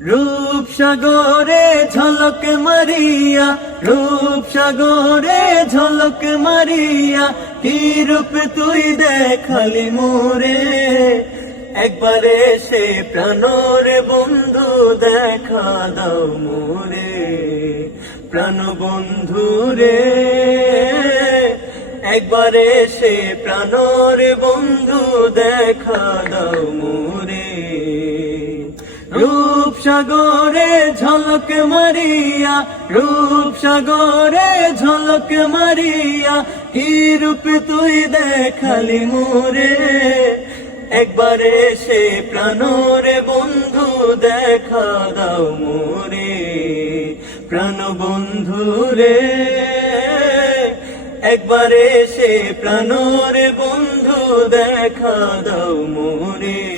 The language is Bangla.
রূপসাগরে ঝলক মারিয়া, রূপসাগরে ঝলক মারিয়া, কি রূপ তুই দেখালি মোরে। একবারে সে প্রাণর বন্ধু দেখা দাও মোরে, প্রাণ বন্ধু রে। একবারে সে প্রাণর বন্ধু দেখা দাও মোরে। রূপসাগরে ঝলক মারিয়া, রূপসাগরে ঝলক মারিয়া, কি রূপ তুই দেখালি মোরে। একবারে সে প্রাণর বন্ধু দেখা দাও মোরে, প্রাণ বন্ধু রে। একবারে সে প্রাণর বন্ধু দেখা দাও মোরে।